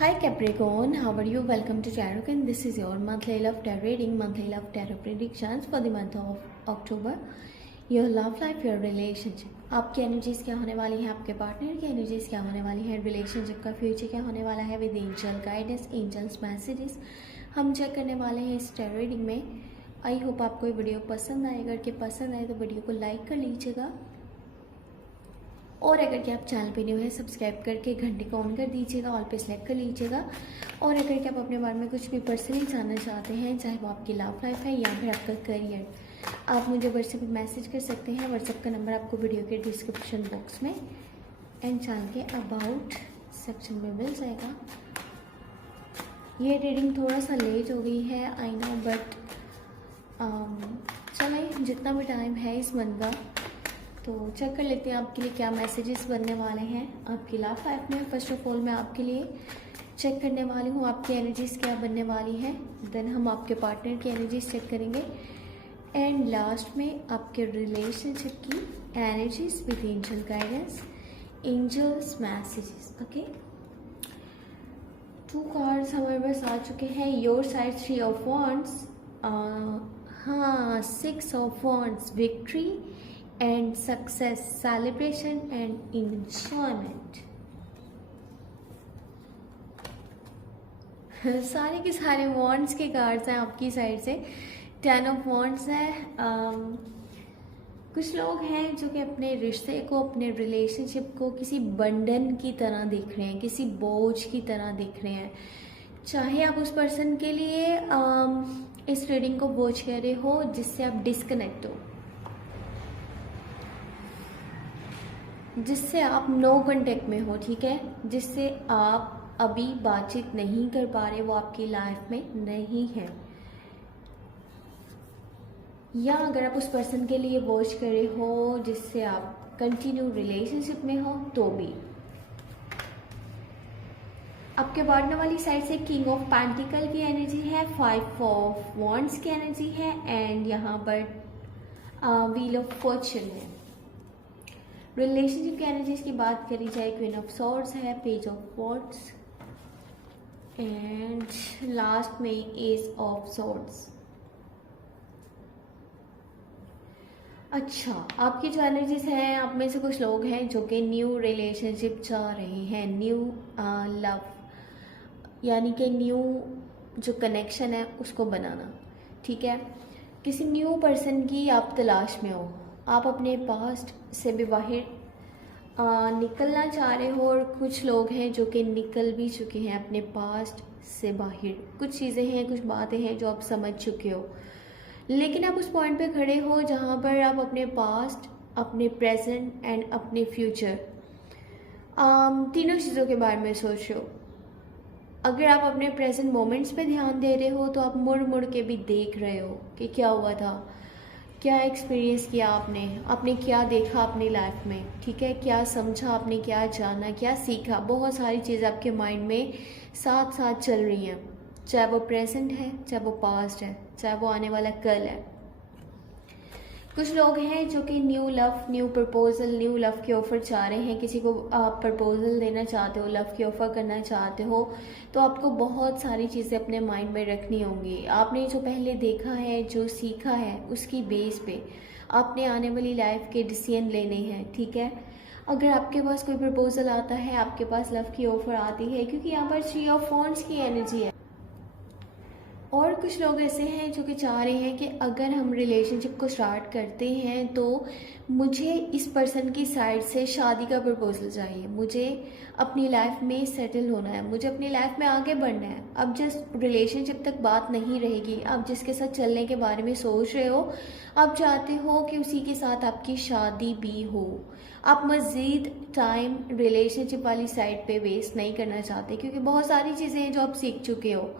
Hi Capricorn, how are you? Welcome to Tarot and this is your monthly love tarot reading, monthly love tarot predictions for the month of October. Your love life, your relationship. आपकी energies क्या होने वाली है, आपके partner की energies क्या होने वाली है, रिलेशनशिप का फ्यूचर क्या होने वाला है with angel guidance, angels messages हम चेक करने वाले हैं इस टैरो रीडिंग में। आई होप आपको ये वीडियो पसंद आए। अगर के पसंद आए तो वीडियो को लाइक कर लीजिएगा और अगर कि आप चैनल पे न्यू है सब्सक्राइब करके घंटे को ऑन कर दीजिएगा, ऑल पे सेलेक्ट कर लीजिएगा। और अगर कि आप अपने बारे में कुछ भी पर्सनली जानना चाहते हैं, चाहे वो आपकी लव लाइफ है या फिर आपका करियर, आप मुझे व्हाट्सएप पे मैसेज कर सकते हैं। व्हाट्सएप का नंबर आपको वीडियो के डिस्क्रिप्शन बॉक्स में एंड चैनल के अबाउट सेक्शन में मिल जाएगा। ये रीडिंग थोड़ा सा लेट हो गई है, आई नो, बट चलें जितना भी टाइम है इस मंथ का तो चेक कर लेते हैं आपके लिए क्या मैसेजेस बनने वाले हैं आपकी लव लाइफ में। फर्स्ट ऑफ ऑल मैं आपके लिए चेक करने वाली हूँ आपकी एनर्जीज क्या बनने वाली है, देन हम आपके पार्टनर की एनर्जीज चेक करेंगे एंड लास्ट में आपके रिलेशनशिप की energies with angel guidance, angels messages. Okay, 2 cards हमारे पास आ चुके हैं। योर साइड 3 ऑफ वॉन्ड्स, हाँ 6 of wands, victory and success, celebration and enjoyment. सारे के सारे वॉन्ड्स के कार्ड्स हैं आपकी साइड से। 10 ऑफ वॉन्ड्स है। कुछ लोग हैं जो कि अपने रिश्ते को, अपने रिलेशनशिप को किसी बंधन की तरह देख रहे हैं, किसी बोझ की तरह देख रहे हैं। चाहे आप उस पर्सन के लिए इस रीडिंग को बोझ कह रहे हो जिससे आप डिस्कनेक्ट हो, जिससे आप नो कांटेक्ट में हो, ठीक है, जिससे आप अभी बातचीत नहीं कर पा रहे, वो आपकी लाइफ में नहीं है। या अगर आप उस पर्सन के लिए बोझ कर रहे हो जिससे आप कंटिन्यू रिलेशनशिप में हो तो भी। आपके पार्टनर वाली साइड से किंग ऑफ पेंटिकल की एनर्जी है, 5 ऑफ वॉन्ड्स की एनर्जी है एंड यहाँ पर व्हील ऑफ फॉर्चून है। रिलेशनशिप की एनर्जीज की बात करी जाए, क्वीन ऑफ सॉर्ड्स है, page of wands and last में एस ऑफ सॉर्ड्स। अच्छा, आपकी जो एनर्जीज हैं, आप में से कुछ लोग हैं जो कि न्यू रिलेशनशिप चाह रहे हैं, न्यू लव यानी कि न्यू जो कनेक्शन है उसको बनाना, ठीक है। किसी न्यू पर्सन की आप तलाश में हो, आप अपने पास्ट से भी बाहर निकलना चाह रहे हो और कुछ लोग हैं जो कि निकल भी चुके हैं अपने पास्ट से बाहर। कुछ चीज़ें हैं, कुछ बातें हैं जो आप समझ चुके हो, लेकिन आप उस पॉइंट पे खड़े हो जहाँ पर आप अपने पास्ट, अपने प्रेजेंट एंड अपने फ्यूचर तीनों चीज़ों के बारे में सोच रहे हो। अगर आप अपने प्रेजेंट मोमेंट्स पे ध्यान दे रहे हो तो आप मुड़ मुड़ के भी देख रहे हो कि क्या हुआ था, क्या एक्सपीरियंस किया आपने क्या देखा अपनी लाइफ में, ठीक है, क्या समझा आपने, क्या जाना, क्या सीखा। बहुत सारी चीज़ें आपके माइंड में साथ साथ चल रही हैं, चाहे वो प्रेजेंट है, चाहे वो पास्ट है, चाहे वो आने वाला कल है। कुछ लोग हैं जो कि new love, new proposal, new love के ऑफर चाह रहे हैं। किसी को आप प्रपोजल देना चाहते हो, लव के ऑफर करना चाहते हो तो आपको बहुत सारी चीज़ें अपने माइंड में रखनी होंगी। आपने जो पहले देखा है, जो सीखा है, उसकी बेस पे आपने आने वाली लाइफ के डिसीजन लेने हैं, ठीक है। अगर आपके पास कोई प्रपोजल आता है, आपके पास लव की ऑफर आती है, क्योंकि यहाँ पर 3 ऑफ वॉन्ड्स की एनर्जी है। और कुछ लोग ऐसे हैं जो कि चाह रहे हैं कि अगर हम रिलेशनशिप को स्टार्ट करते हैं तो मुझे इस पर्सन की साइड से शादी का प्रपोजल चाहिए, मुझे अपनी लाइफ में सेटल होना है, मुझे अपनी लाइफ में आगे बढ़ना है। अब जस्ट रिलेशनशिप तक बात नहीं रहेगी, आप जिसके साथ चलने के बारे में सोच रहे हो, आप चाहते हो कि उसी के साथ आपकी शादी भी हो। आप मज़ीद टाइम रिलेशनशिप वाली साइड पे वेस्ट नहीं करना चाहते, क्योंकि बहुत सारी चीज़ें हैं जो आप सीख चुके हो।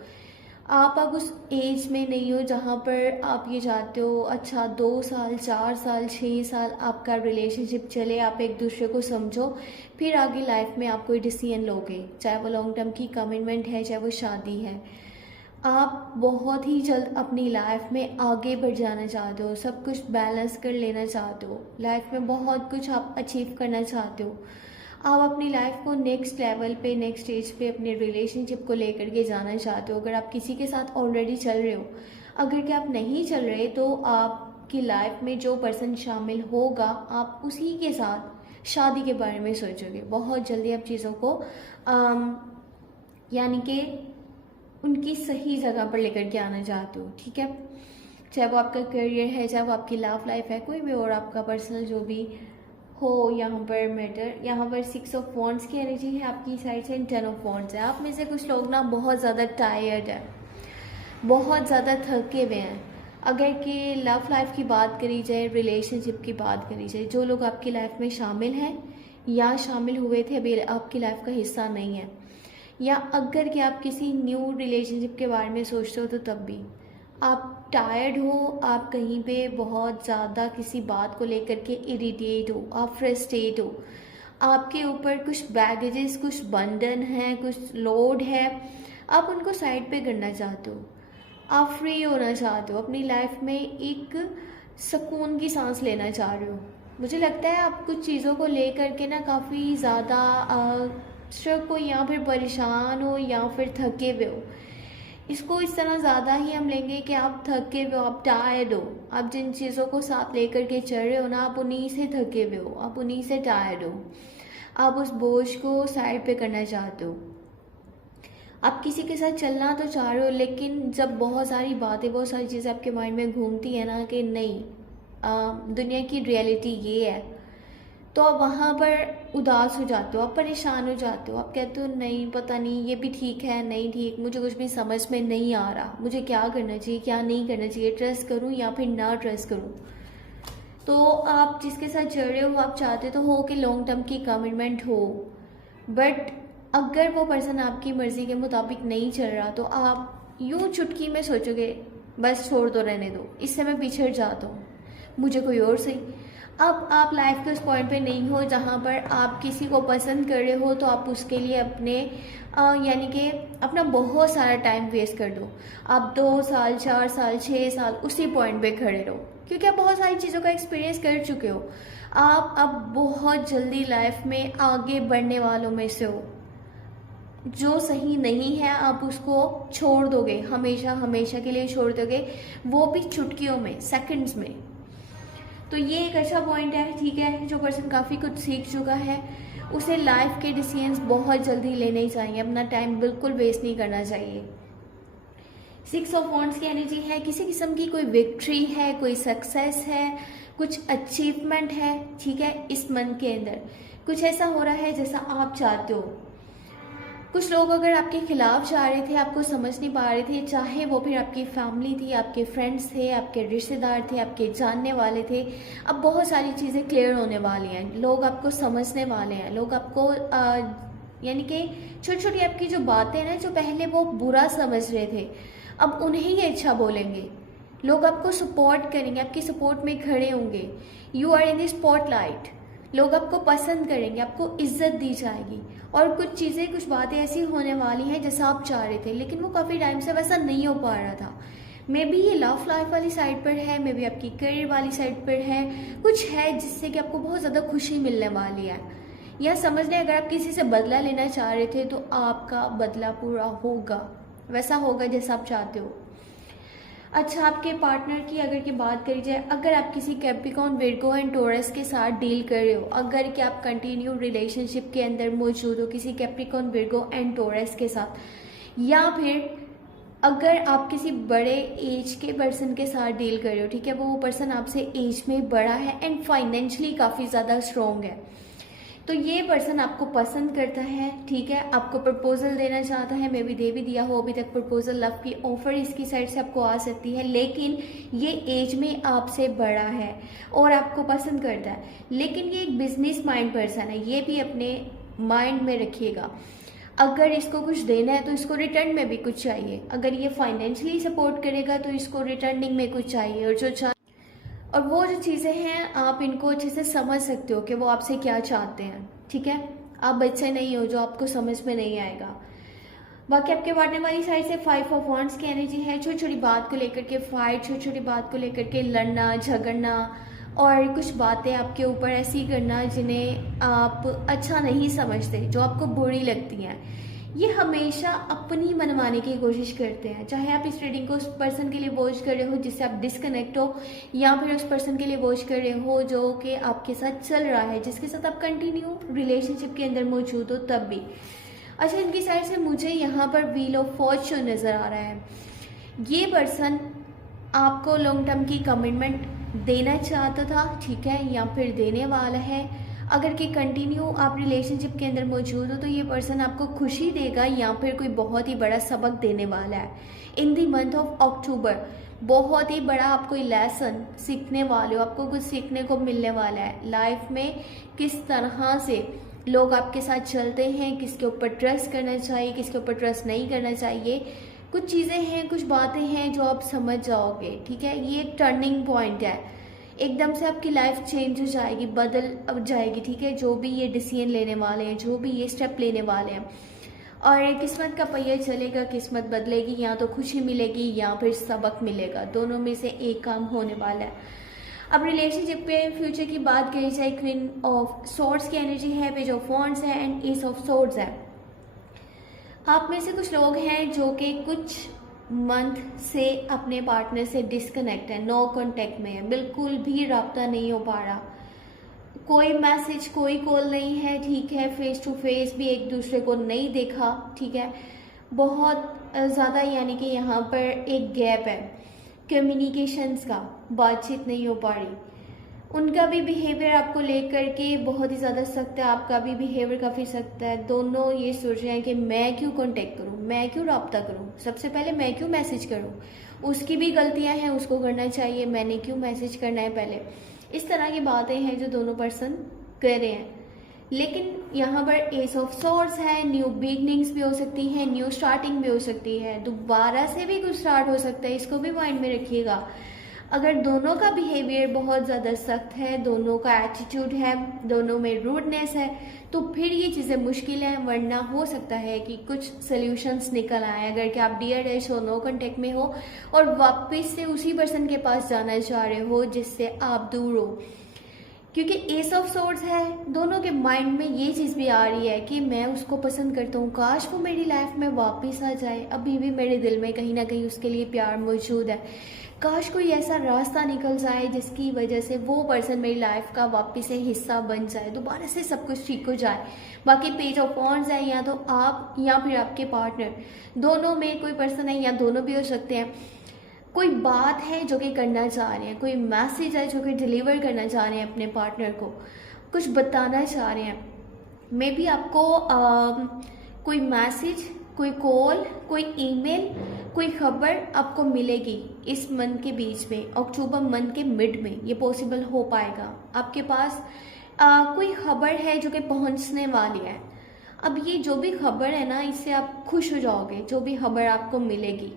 आप अब उस एज में नहीं हो जहाँ पर आप ये चाहते हो अच्छा 2 साल, 4 साल, 6 साल आपका रिलेशनशिप चले, आप एक दूसरे को समझो, फिर आगे लाइफ में आप कोई डिसीजन लोगे, चाहे वो लॉन्ग टर्म की कमिटमेंट है, चाहे वो शादी है। आप बहुत ही जल्द अपनी लाइफ में आगे बढ़ जाना चाहते हो, सब कुछ बैलेंस कर लेना चाहते हो, लाइफ में बहुत कुछ आप अचीव करना चाहते हो। आप अपनी लाइफ को नेक्स्ट लेवल पे, नेक्स्ट स्टेज पे अपने रिलेशनशिप को लेकर के जाना चाहते हो। अगर आप किसी के साथ ऑलरेडी चल रहे हो, अगर कि आप नहीं चल रहे, तो आपकी लाइफ में जो पर्सन शामिल होगा, आप उसी के साथ शादी के बारे में सोचोगे। बहुत जल्दी आप चीज़ों को यानी कि उनकी सही जगह पर लेकर के आना चाहते हो, ठीक है। चाहे वो आपका करियर है, चाहे वो आपकी लव लाइफ है, कोई भी और आपका पर्सनल जो भी हो यहाँ पर मैटर। यहाँ पर 6 ऑफ वॉन्ड्स की एनर्जी है आपकी साइड से, 10 ऑफ वॉन्ड्स है। आप में से कुछ लोग ना बहुत ज़्यादा टायर्ड है, बहुत ज़्यादा थके हुए हैं। अगर कि लव लाइफ की बात करी जाए, रिलेशनशिप की बात करी जाए, जो लोग आपकी लाइफ में शामिल हैं या शामिल हुए थे, अभी आपकी लाइफ का हिस्सा नहीं है, या अगर कि आप किसी न्यू रिलेशनशिप के बारे में सोचते हो, तो तब भी आप टायर्ड हो, आप कहीं पे बहुत ज़्यादा किसी बात को लेकर के इरिटेट हो, आप फ्रस्ट्रेट हो, आपके ऊपर कुछ बैगेजेस, कुछ बंधन है, कुछ लोड है, आप उनको साइड पे करना चाहते हो, आप फ्री होना चाहते हो, अपनी लाइफ में एक सुकून की सांस लेना चाह रहे हो। मुझे लगता है आप कुछ चीज़ों को लेकर के ना काफ़ी ज़्यादा स्ट्रक हो, या फिर परेशान हो, या फिर थके हुए हो। इसको इस तरह ज़्यादा ही हम लेंगे कि आप थके हुए हो, आप टायर्ड हो, आप जिन चीज़ों को साथ लेकर के चल रहे हो ना, आप उन्हीं से थके हुए हो, आप उन्हीं से टायर्ड हो, आप उस बोझ को साइड पे करना चाहते हो। आप किसी के साथ चलना तो चाह रहे हो, लेकिन जब बहुत सारी बातें, बहुत सारी चीज़ें आपके माइंड में घूमती है ना कि नहीं, दुनिया की रियलिटी ये है, तो आप वहाँ पर उदास हो जाते हो, आप परेशान हो जाते हो, आप कहते हो नहीं, पता नहीं ये भी ठीक है, नहीं ठीक, मुझे कुछ भी समझ में नहीं आ रहा, मुझे क्या करना चाहिए, क्या नहीं करना चाहिए, ट्रस्ट करूँ या फिर ना ट्रस्ट करूँ। तो आप जिसके साथ चल रहे हो, आप चाहते तो हो कि लॉन्ग टर्म की कमिटमेंट हो, बट अगर वो पर्सन आपकी मर्ज़ी के मुताबिक नहीं चल रहा, तो आप यूँ चुटकी में सोचोगे बस छोड़ दो, रहने दो, इससे मैं पिछड़ जाता हूँ, मुझे कोई और सही। अब आप लाइफ के उस पॉइंट पे नहीं हो जहाँ पर आप किसी को पसंद कर रहे हो, तो आप उसके लिए अपने यानी कि अपना बहुत सारा टाइम वेस्ट कर दो। आप 2 साल, 4 साल, 6 साल उसी पॉइंट पे खड़े रहो, क्योंकि आप बहुत सारी चीज़ों का एक्सपीरियंस कर चुके हो। आप अब बहुत जल्दी लाइफ में आगे बढ़ने वालों में से हो। जो सही नहीं है आप उसको छोड़ दोगे, हमेशा हमेशा के लिए छोड़ दोगे, वो भी चुटकियों में, सेकंड्स में। तो ये एक अच्छा पॉइंट है, ठीक है। जो पर्सन काफ़ी कुछ सीख चुका है, उसे लाइफ के डिसीजंस बहुत जल्दी लेने ही चाहिए, अपना टाइम बिल्कुल वेस्ट नहीं करना चाहिए। 6 ऑफ वॉन्ड्स की एनर्जी है, किसी किस्म की कोई विक्ट्री है, कोई सक्सेस है, कुछ अचीवमेंट है, ठीक है। इस मंथ के अंदर कुछ ऐसा हो रहा है जैसा आप चाहते हो। कुछ लोग अगर आपके खिलाफ जा रहे थे, आपको समझ नहीं पा रहे थे, चाहे वो फिर आपकी फैमिली थी, आपके फ्रेंड्स थे, आपके रिश्तेदार थे, आपके जानने वाले थे, अब बहुत सारी चीज़ें क्लियर होने वाली हैं, लोग आपको समझने वाले हैं, लोग आपको यानी कि छोटी छोटी आपकी जो बातें ना, जो पहले वो बुरा समझ रहे थे, अब उन्हें ही अच्छा बोलेंगे, लोग आपको सपोर्ट करेंगे, आपकी सपोर्ट में खड़े होंगे। You are in the spotlight, लोग आपको पसंद करेंगे, आपको इज्जत दी जाएगी, और कुछ चीज़ें, कुछ बातें ऐसी होने वाली हैं जैसा आप चाह रहे थे, लेकिन वो काफ़ी टाइम से वैसा नहीं हो पा रहा था। मे बी ये लव लाइफ वाली साइड पर है, मे बी आपकी करियर वाली साइड पर है, कुछ है जिससे कि आपको बहुत ज़्यादा खुशी मिलने वाली है। या समझ लें, अगर आप किसी से बदला लेना चाह रहे थे, तो आपका बदला पूरा होगा, वैसा होगा जैसा आप चाहते हो। अच्छा, आपके पार्टनर की अगर की बात करी जाए, अगर आप किसी कैप्रिकॉर्न, विर्गो एंड टॉरस के साथ डील कर रहे हो, अगर कि आप कंटिन्यू रिलेशनशिप के अंदर मौजूद हो किसी कैप्रिकॉर्न, विर्गो एंड टॉरस के साथ, या फिर अगर आप किसी बड़े एज के पर्सन के साथ डील कर रहे हो, ठीक है, वो पर्सन आपसे एज में बड़ा है एंड फाइनेंशियली काफ़ी ज़्यादा स्ट्रॉन्ग है, तो ये पर्सन आपको पसंद करता है, ठीक है, आपको प्रपोजल देना चाहता है, मे बी दे भी दिया हो अभी तक प्रपोजल, लव की ऑफर इसकी साइड से आपको आ सकती है, लेकिन ये एज में आपसे बड़ा है और आपको पसंद करता है, लेकिन ये एक बिजनेस माइंड पर्सन है, ये भी अपने माइंड में रखिएगा। अगर इसको कुछ देना है तो इसको रिटर्न में भी कुछ चाहिए, अगर ये फाइनेंशियली सपोर्ट करेगा तो इसको रिटर्निंग में कुछ चाहिए, और वो जो चीज़ें हैं आप इनको अच्छे से समझ सकते हो कि वो आपसे क्या चाहते हैं, ठीक है। आप बच्चे नहीं हो जो आपको समझ में नहीं आएगा। बाकी आपके पार्टनर वाली साइड से 5 ऑफ वॉन्ड्स की एनर्जी है, छोटी छोटी बात को लेकर के फाइट, छोटी छोटी बात को लेकर के लड़ना झगड़ना, और कुछ बातें आपके ऊपर ऐसी करना जिन्हें आप अच्छा नहीं समझते, जो आपको बुरी लगती हैं। ये हमेशा अपनी मनमाने की कोशिश करते हैं, चाहे आप इस रीडिंग को उस पर्सन के लिए वॉच कर रहे हो जिससे आप डिस्कनेक्ट हो, या फिर उस पर्सन के लिए वॉच कर रहे हो जो कि आपके साथ चल रहा है, जिसके साथ आप कंटिन्यू रिलेशनशिप के अंदर मौजूद हो तब भी। अच्छा, इनकी साइड से मुझे यहाँ पर व्हील ऑफ फॉर्च्यून नज़र आ रहा है। ये पर्सन आपको लॉन्ग टर्म की कमिटमेंट देना चाहता था, ठीक है, या फिर देने वाला है। अगर कि कंटिन्यू आप रिलेशनशिप के अंदर मौजूद हो तो ये पर्सन आपको खुशी देगा या फिर कोई बहुत ही बड़ा सबक देने वाला है इन दी मंथ ऑफ अक्टूबर। बहुत ही बड़ा आप कोई लेसन सीखने वाले हो, आपको कुछ सीखने को मिलने वाला है लाइफ में, किस तरह से लोग आपके साथ चलते हैं, किसके ऊपर ट्रस्ट करना चाहिए, किसके ऊपर ट्रस्ट नहीं करना चाहिए। कुछ चीज़ें हैं, कुछ बातें हैं जो आप समझ जाओगे, ठीक है। ये एक टर्निंग पॉइंट है, एकदम से आपकी लाइफ चेंज हो जाएगी, बदल अब जाएगी, ठीक है। जो भी ये डिसीजन लेने वाले हैं, जो भी ये स्टेप लेने वाले हैं, और किस्मत का पहिया चलेगा, किस्मत बदलेगी, या तो खुशी मिलेगी या फिर सबक मिलेगा, दोनों में से एक काम होने वाला है। अब रिलेशनशिप पे फ्यूचर की बात करी जाए, क्वीन ऑफ सोर्ड्स की एनर्जी है, पेज ऑफ वॉन्ड्स है एंड एस ऑफ सोर्ड्स है। आप में से कुछ लोग हैं जो कि कुछ मंथ से अपने पार्टनर से डिस्कनेक्ट है, नो कांटेक्ट में है, बिल्कुल भी रब्ता नहीं हो पा रहा, कोई मैसेज कोई कॉल नहीं है, ठीक है, फेस टू फेस भी एक दूसरे को नहीं देखा, ठीक है। बहुत ज़्यादा यानी कि यहाँ पर एक गैप है कम्युनिकेशंस का, बातचीत नहीं हो पा रही। उनका भी बिहेवियर आपको लेकर के बहुत ही ज़्यादा सख्त है, आपका भी बिहेवियर काफ़ी सख्त है। दोनों ये सोच रहे हैं कि मैं क्यों कांटेक्ट करूं, मैं क्यों रब्ता करूं, सबसे पहले मैं क्यों मैसेज करूं, उसकी भी गलतियां हैं, उसको करना चाहिए, मैंने क्यों मैसेज करना है पहले। इस तरह की बातें हैं जो दोनों पर्सन कर रहे हैं। लेकिन यहाँ पर एस ऑफ सोर्ड्स है, न्यू बिगनिंग्स भी हो सकती हैं, न्यू स्टार्टिंग भी हो सकती है, दोबारा से भी कुछ स्टार्ट हो सकता है, इसको भी माइंड में रखिएगा। अगर दोनों का बिहेवियर बहुत ज़्यादा सख्त है, दोनों का एटीट्यूड है, दोनों में रूडनेस है, तो फिर ये चीज़ें मुश्किल हैं, वरना हो सकता है कि कुछ सॉल्यूशंस निकल आए। अगर कि आप डियर डैश हो, नो कांटेक्ट में हो और वापस से उसी पर्सन के पास जाना चाह रहे हो जिससे आप दूर हो, क्योंकि एस ऑफ सोर्ड्स है, दोनों के माइंड में ये चीज़ भी आ रही है कि मैं उसको पसंद करता हूँ, काश वो मेरी लाइफ में वापस आ जाए, अभी भी मेरे दिल में कहीं ना कहीं उसके लिए प्यार मौजूद है, काश कोई ऐसा रास्ता निकल जाए जिसकी वजह से वो पर्सन मेरी लाइफ का वापस से हिस्सा बन जाए, दोबारा से सब कुछ ठीक हो जाए। बाकी पेज ऑफ वॉन्ड्स है, या तो आप या फिर आपके पार्टनर, दोनों में कोई पर्सन है या दोनों भी हो सकते हैं। कोई बात है जो कि करना चाह रहे हैं, कोई मैसेज है जो कि डिलीवर करना चाह रहे हैं अपने पार्टनर को, कुछ बताना चाह रहे हैं। मे बी आपको कोई मैसेज, कोई कॉल, कोई ईमेल, कोई खबर आपको मिलेगी इस मंथ के बीच में, अक्टूबर मंथ के मिड में ये पॉसिबल हो पाएगा। आपके पास कोई खबर है जो कि पहुंचने वाली है। अब ये जो भी खबर है ना, इससे आप खुश हो जाओगे, जो भी खबर आपको मिलेगी।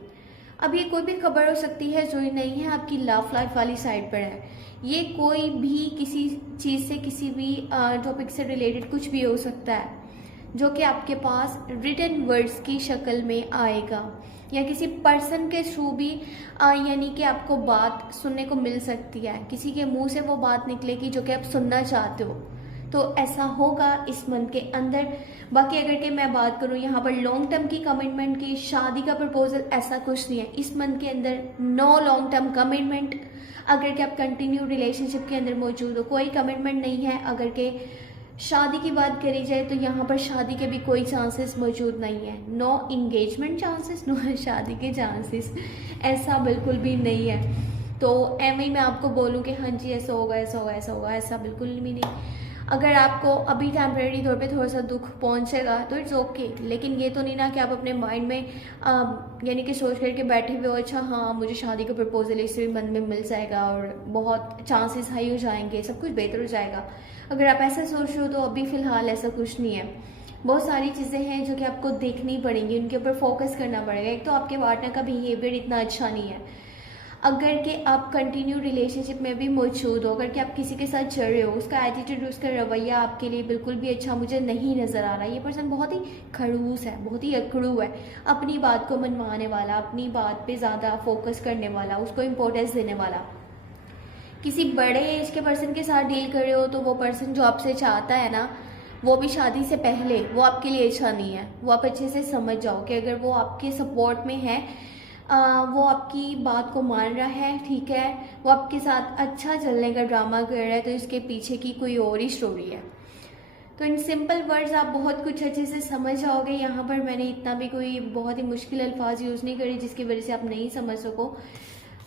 अब ये कोई भी खबर हो सकती है जो नहीं है आपकी लव लाइफ वाली साइड पर है, ये कोई भी किसी चीज़ से, किसी भी टॉपिक से रिलेटेड कुछ भी हो सकता है जो कि आपके पास रिटन वर्ड्स की शक्ल में आएगा, या किसी पर्सन के थ्रू भी यानी कि आपको बात सुनने को मिल सकती है, किसी के मुंह से वो बात निकलेगी जो कि आप सुनना चाहते हो, तो ऐसा होगा इस मंथ के अंदर। बाकी अगर कि मैं बात करूं यहाँ पर लॉन्ग टर्म की कमिटमेंट की, शादी का प्रपोजल, ऐसा कुछ नहीं है इस मंथ के अंदर, नो लॉन्ग टर्म कमिटमेंट। अगर कि आप कंटिन्यू रिलेशनशिप के अंदर मौजूद हो, कोई कमिटमेंट नहीं है। अगर के शादी की बात करी जाए तो यहाँ पर शादी के भी कोई चांसेस मौजूद नहीं है, नो इंगेजमेंट चांसेस, नो शादी के चांसेस, ऐसा बिल्कुल भी नहीं है। तो एम मैं आपको बोलूँ कि हाँ जी ऐसा होगा, ऐसा होगा, ऐसा होगा, ऐसा बिल्कुल भी नहीं। अगर आपको अभी टेम्परेरी तौर पे थोड़ा सा दुख पहुंचेगा तो इट्स ओके, लेकिन ये तो नहीं ना कि आप अपने माइंड में यानी कि सोच करके बैठे हुए हो, अच्छा हाँ मुझे शादी का प्रपोजल इससे भी मन में मिल जाएगा और बहुत चांसेस हाई हो जाएंगे, सब कुछ बेहतर हो जाएगा। अगर आप ऐसा सोच रहे हो तो अभी फ़िलहाल ऐसा कुछ नहीं है। बहुत सारी चीज़ें हैं जो कि आपको देखनी पड़ेंगी, उनके ऊपर फोकस करना पड़ेगा। एक तो आपके पार्टनर का बिहेवियर इतना अच्छा नहीं है, अगर कि आप कंटिन्यू रिलेशनशिप में भी मौजूद हो, अगर कि आप किसी के साथ चल रहे हो, उसका एटीट्यूड, उसका रवैया आपके लिए बिल्कुल भी अच्छा मुझे नहीं नज़र आ रहा। ये पर्सन बहुत ही खड़ूस है, बहुत ही अकड़ू है, अपनी बात को मनवाने वाला, अपनी बात पे ज़्यादा फोकस करने वाला, उसको इम्पोर्टेंस देने वाला। किसी बड़े एज के पर्सन के साथ डील कर रहे हो तो वो पर्सन जो आपसे चाहता है ना, वो भी शादी से पहले वो आपके लिए अच्छा नहीं है। वो आप अच्छे से समझ जाओ कि अगर वो आपके सपोर्ट में है, वो आपकी बात को मान रहा है, ठीक है, वो आपके साथ अच्छा चलने का ड्रामा कर रहा है, तो इसके पीछे की कोई और ही स्टोरी है। तो इन सिंपल वर्ड्स आप बहुत कुछ अच्छे से समझ जाओगे। यहाँ पर मैंने इतना भी कोई बहुत ही मुश्किल अल्फाज यूज़ नहीं करी जिसकी वजह से आप नहीं समझ सको।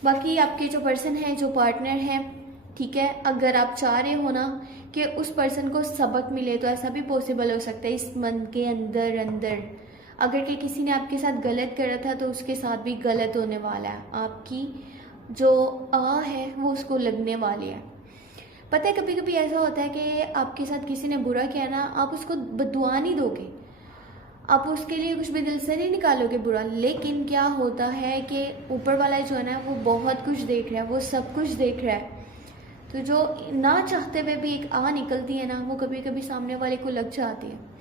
बाकी आपके जो पर्सन है, जो पार्टनर है, ठीक है, अगर आप चाह रहे हो ना कि उस पर्सन को सबक मिले, तो ऐसा भी पॉसिबल हो सकता है इस मंथ के अंदर अंदर। अगर कि किसी ने आपके साथ गलत करा था तो उसके साथ भी गलत होने वाला है। आपकी जो है वो उसको लगने वाली है। पता है कभी कभी ऐसा होता है कि आपके साथ किसी ने बुरा किया ना, आप उसको बददुआ नहीं दोगे, आप उसके लिए कुछ भी दिल से नहीं निकालोगे बुरा, लेकिन क्या होता है कि ऊपर वाला जो है ना वो बहुत कुछ देख रहा है, वो सब कुछ देख रहा है। तो जो ना चाहते हुए भी एक निकलती है ना, वो कभी कभी सामने वाले को लग जाती है।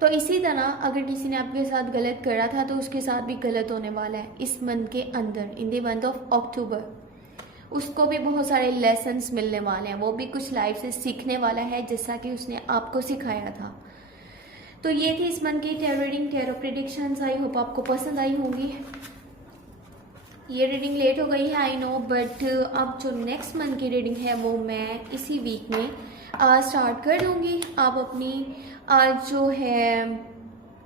तो इसी तरह अगर किसी ने आपके साथ गलत करा था तो उसके साथ भी गलत होने वाला है इस मंथ के अंदर, in the month of October. उसको भी बहुत सारे लेसन्स मिलने वाले हैं, वो भी कुछ लाइफ से सीखने वाला है जैसा कि उसने आपको सिखाया था। तो ये थी इस मंथ की tarot reading, tarot predictions. I hope आपको पसंद आई होंगी। ये रीडिंग लेट हो गई है आई नो, बट अब जो नेक्स्ट मंथ की रीडिंग है वो मैं इसी वीक में स्टार्ट कर दूँगी। आप अपनी जो है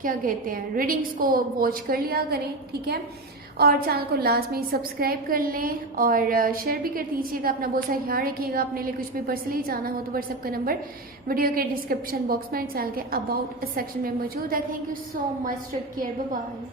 क्या कहते हैं रीडिंग्स को वॉच कर लिया करें, ठीक है, और चैनल को लास्ट में सब्सक्राइब कर लें और शेयर भी कर दीजिएगा। अपना बहुत सारा ख्याल रखिएगा। अपने लिए कुछ भी पर्सनली जाना हो तो व्हाट्सएप का नंबर वीडियो के डिस्क्रिप्शन बॉक्स में, चैनल के अबाउट सेक्शन में मौजूद है। Thank you so much, take care, bye bye.